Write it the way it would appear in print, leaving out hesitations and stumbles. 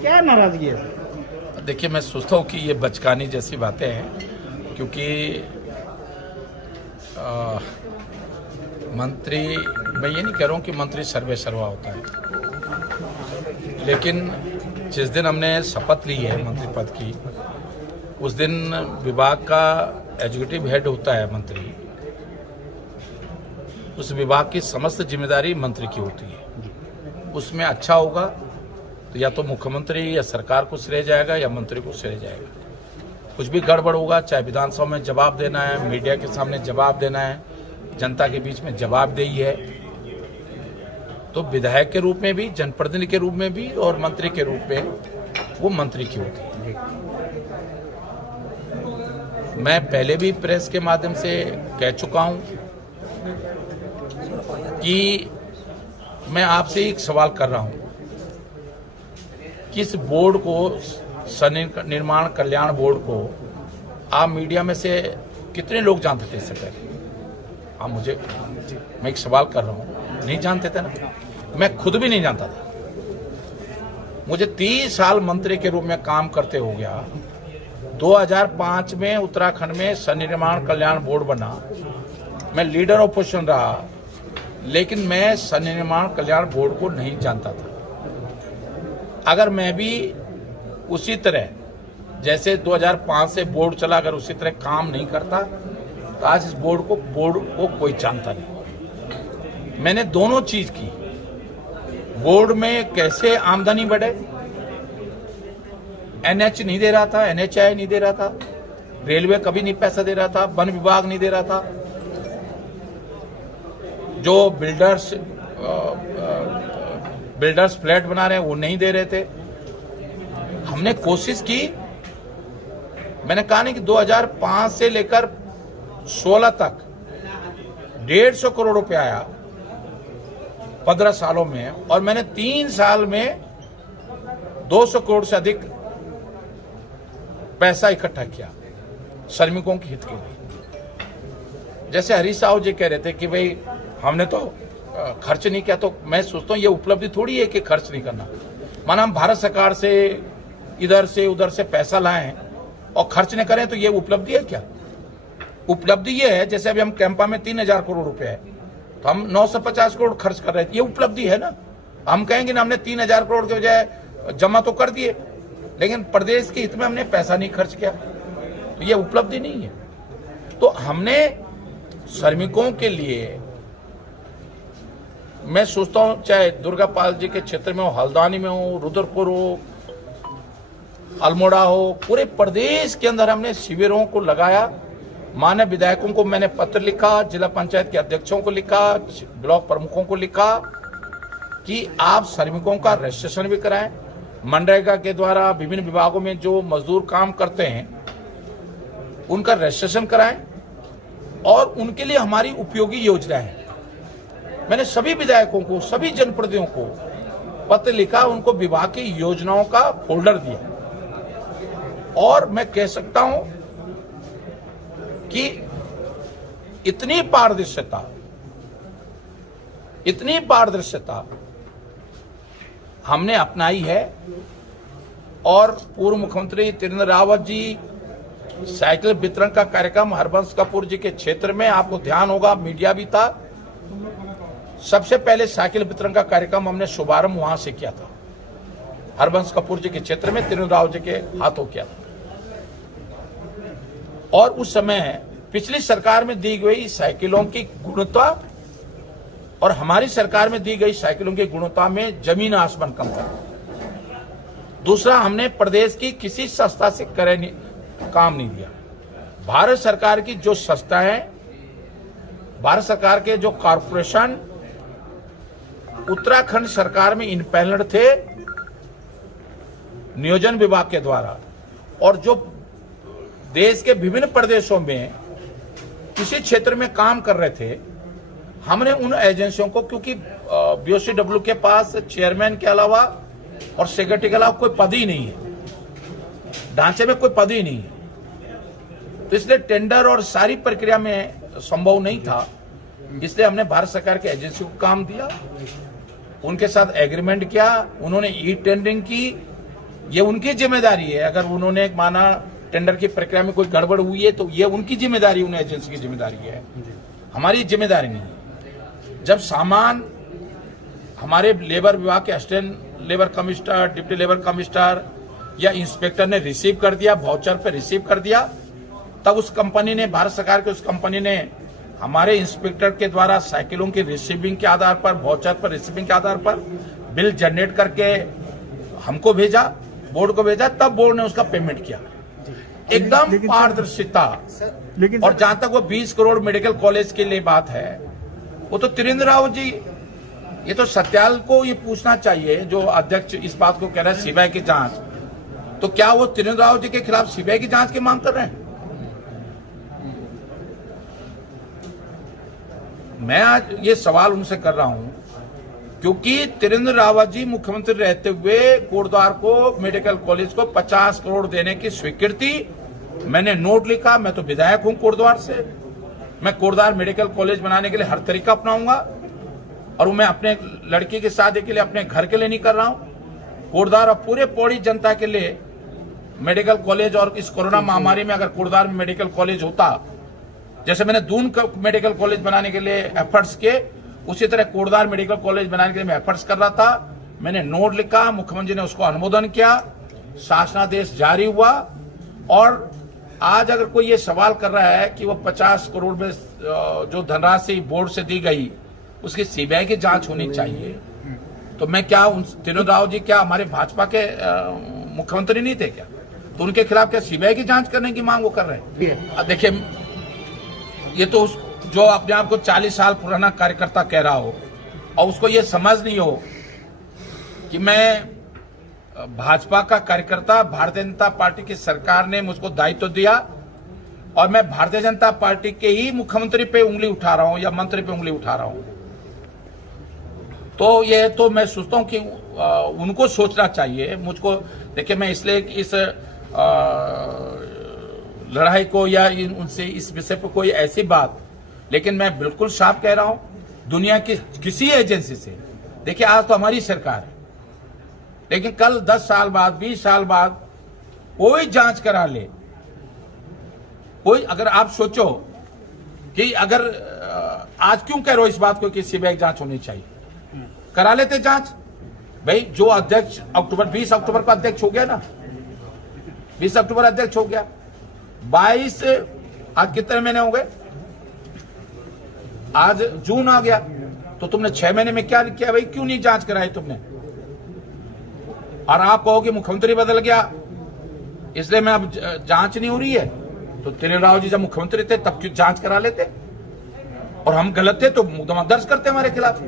क्या नाराजगी है? देखिए, मैं सोचता हूँ कि ये बचकानी जैसी बातें हैं, क्योंकि मंत्री, मैं ये नहीं कह रहा हूँ कि मंत्री सर्वे सर्वा होता है, लेकिन जिस दिन हमने शपथ ली है मंत्री पद की, उस दिन विभाग का एग्जीक्यूटिव हेड होता है मंत्री, उस विभाग की समस्त जिम्मेदारी मंत्री की होती है। उसमें अच्छा होगा तो या तो मुख्यमंत्री या सरकार को श्रेय जाएगा या मंत्री को श्रेय जाएगा। कुछ भी गड़बड़ होगा, चाहे विधानसभा में जवाब देना है, मीडिया के सामने जवाब देना है, जनता के बीच में जवाबदेही है, तो विधायक के रूप में भी, जनप्रतिनिधि के रूप में भी और मंत्री के रूप में वो मंत्री की होती है। मैं पहले भी प्रेस के माध्यम से कह चुका हूं कि मैं आपसे एक सवाल कर रहा हूं कि इस बोर्ड को, निर्माण कल्याण बोर्ड को, आप मीडिया में से कितने लोग जानते थे इससे पहले? आप मुझे, मैं एक सवाल कर रहा हूं, नहीं जानते थे ना? मैं खुद भी नहीं जानता था। मुझे 30 साल मंत्री के रूप में काम करते हो गया। 2005 में उत्तराखंड में सन्निर्माण कल्याण बोर्ड बना, मैं लीडर ऑपोजिशन रहा, लेकिन मैं सन्निर्माण कल्याण बोर्ड को नहीं जानता था। अगर मैं भी उसी तरह जैसे 2005 से बोर्ड चला, अगर उसी तरह काम नहीं करता तो आज इस बोर्ड को कोई जानता नहीं। मैंने दोनों चीज की। बोर्ड में कैसे आमदनी बढ़े, एनएच नहीं दे रहा था, एनएचआई नहीं दे रहा था, रेलवे कभी नहीं पैसा दे रहा था, वन विभाग नहीं दे रहा था, जो बिल्डर्स फ्लैट बना रहे हैं वो नहीं दे रहे थे। हमने कोशिश की। मैंने कहा नहीं कि 2005 से लेकर 16 तक 150 करोड़ रुपए आया 15 सालों में, और मैंने 3 साल में 200 करोड़ से अधिक पैसा इकट्ठा किया श्रमिकों के हित के लिए। जैसे हरीश साहू जी कह रहे थे कि भाई हमने तो खर्च नहीं किया, तो मैं सोचता हूँ ये उपलब्धि थोड़ी है कि खर्च नहीं करना। माना हम भारत सरकार से इधर से उधर से पैसा लाए हैं और खर्च नहीं करें तो ये उपलब्धि है क्या? उपलब्धि ये है, जैसे अभी हम कैंपा में 3000 करोड़ रुपए है तो हम 950 करोड़ खर्च कर रहे हैं, ये उपलब्धि है ना। हम कहेंगे ना हमने 3000 करोड़ के बजाय जमा तो कर दिए, लेकिन प्रदेश के हित में हमने पैसा नहीं खर्च किया, तो ये उपलब्धि नहीं है। तो हमने श्रमिकों के लिए, मैं सोचता हूं चाहे दुर्गापाल जी के क्षेत्र में हो, हल्द्वानी में हो, रुद्रपुर हो, अल्मोड़ा हो, पूरे प्रदेश के अंदर हमने शिविरों को लगाया। माननीय विधायकों को मैंने पत्र लिखा, जिला पंचायत के अध्यक्षों को लिखा, ब्लॉक प्रमुखों को लिखा कि आप श्रमिकों का रजिस्ट्रेशन भी कराएं। मनरेगा के द्वारा विभिन्न विभागों में जो मजदूर काम करते हैं उनका रजिस्ट्रेशन कराएं, और उनके लिए हमारी उपयोगी योजनाएं हैं। मैंने सभी विधायकों को, सभी जनप्रतिनिधियों को पत्र लिखा, उनको विभाग की योजनाओं का फोल्डर दिया, और मैं कह सकता हूं कि इतनी पारदर्शिता हमने अपनाई है। और पूर्व मुख्यमंत्री त्रिवेंद्र रावत जी, साइकिल वितरण का कार्यक्रम हरबंस कपूर जी के क्षेत्र में, आपको ध्यान होगा, मीडिया भी था, सबसे पहले साइकिल वितरण का कार्यक्रम हमने शुभारंभ वहां से किया था, हरबंस कपूर जी के क्षेत्र में त्रिवेंद्र रावत जी के हाथों किया था। और उस समय पिछली सरकार में दी गई साइकिलों की गुणवत्ता और हमारी सरकार में दी गई साइकिलों की गुणवत्ता में जमीन आसमान कम था। दूसरा, हमने प्रदेश की किसी संस्था से काम नहीं दिया। भारत सरकार की जो संस्था है, भारत सरकार के जो कॉर्पोरेशन उत्तराखंड सरकार में इनपैनल्ड थे नियोजन विभाग के द्वारा, और जो देश के विभिन्न प्रदेशों में किसी क्षेत्र में काम कर रहे थे, हमने उन एजेंसियों को, क्योंकि बीओसीडब्ल्यू के पास चेयरमैन के अलावा और सेक्रेटरी के अलावा कोई पद ही नहीं है, ढांचे में कोई पद ही नहीं है, तो इसलिए टेंडर और सारी प्रक्रिया में संभव नहीं था। इसलिए हमने भारत सरकार की एजेंसी को काम दिया, उनके साथ एग्रीमेंट किया, उन्होंने ई टेंडरिंग की, ये उनकी जिम्मेदारी है। अगर उन्होंने माना टेंडर की प्रक्रिया में कोई गड़बड़ हुई है तो ये उनकी जिम्मेदारी, उन एजेंसी की जिम्मेदारी है, हमारी जिम्मेदारी नहीं है। जब सामान हमारे लेबर विभाग के assistant labour commissioner, deputy labour commissioner या इंस्पेक्टर ने रिसीव कर दिया, वाउचर पे रिसीव कर दिया, तब उस कंपनी ने, भारत सरकार की उस कंपनी ने हमारे इंस्पेक्टर के द्वारा साइकिलों की रिसीविंग के आधार पर, वाउचर पर रिसीविंग के आधार पर बिल जनरेट करके हमको भेजा, बोर्ड को भेजा, तब बोर्ड ने उसका पेमेंट किया, एकदम पारदर्शिता। और जहां तक वो 20 करोड़ मेडिकल कॉलेज के लिए बात है, वो तो त्रिवेंद्र रावत जी, ये तो सत्याल को ये पूछना चाहिए, जो अध्यक्ष इस बात को कह रहा है सीबीआई की जांच, तो क्या वो त्रिवेंद्र रावत जी के खिलाफ सीबीआई की जांच की मांग कर रहे हैं? मैं आज ये सवाल उनसे कर रहा हूं क्योंकि त्रिवेंद्र रावत जी मुख्यमंत्री रहते हुए कोटद्वार को, मेडिकल कॉलेज को 50 करोड़ देने की स्वीकृति, मैंने नोट लिखा। मैं तो विधायक हूं कोटद्वार से, मैं कोटद्वार मेडिकल कॉलेज बनाने के लिए हर तरीका अपनाऊंगा, और मैं अपने लड़की की शादी के लिए, अपने घर के लिए नहीं कर रहा हूं। कोटद्वार और पूरे पौड़ी जनता के लिए मेडिकल कॉलेज, और इस कोरोना महामारी में अगर कोटद्वार में मेडिकल कॉलेज होता, जैसे मैंने दून मेडिकल कॉलेज बनाने के लिए एफर्ट्स किए, उसी तरह कोटद्वार मेडिकल कॉलेज बनाने के लिए मैं एफर्ट्स कर रहा था। मैंने नोट लिखा, मुख्यमंत्री ने उसको अनुमोदन किया, शासनादेश जारी हुआ। और आज अगर कोई ये सवाल कर रहा है कि वो 50 करोड़ में जो धनराशि बोर्ड से दी गई, उसकी सीबीआई की जांच होनी चाहिए, तो मैं क्या, उन त्रिवेंद्र रावत जी क्या हमारे भाजपा के मुख्यमंत्री नहीं थे क्या? तो उनके खिलाफ क्या सीबीआई की जांच करने की मांग वो कर रहे हैं? देखिए, ये तो जो अपने आप को 40 साल पुराना कार्यकर्ता कह रहा हो और उसको ये समझ नहीं हो कि मैं भाजपा का कार्यकर्ता, भारतीय जनता पार्टी की सरकार ने मुझको दायित्व दिया और मैं भारतीय जनता पार्टी के ही मुख्यमंत्री पे उंगली उठा रहा हूं या मंत्री पे उंगली उठा रहा हूं, तो ये तो मैं सोचता हूं कि उनको सोचना चाहिए। मुझको देखिए, मैं इसलिए इस लड़ाई को या उनसे इस विषय पर कोई ऐसी बात, लेकिन मैं बिल्कुल साफ कह रहा हूं, दुनिया की किसी एजेंसी से, देखिए आज तो हमारी सरकार है, लेकिन कल 10 साल बाद, 20 साल बाद कोई जांच करा ले, कोई, अगर आप सोचो कि अगर आज क्यों कह रहे हो इस बात को कि सीबीआई जांच होनी चाहिए, करा लेते जांच भाई। जो अध्यक्ष 20 अक्टूबर को अध्यक्ष हो गया ना, 20 अक्टूबर अध्यक्ष हो गया, 22 आज कितने महीने हो गए, आज जून आ गया, तो तुमने 6 महीने में क्या किया भाई? क्यों नहीं जांच कराई तुमने? और आप कहो कि मुख्यमंत्री बदल गया इसलिए मैं अब जांच नहीं हो रही है, तो त्रिवेंद्र रावत जी जब मुख्यमंत्री थे तब क्यों जांच करा लेते, और हम गलत थे तो मुकदमा दर्ज करते हमारे खिलाफ।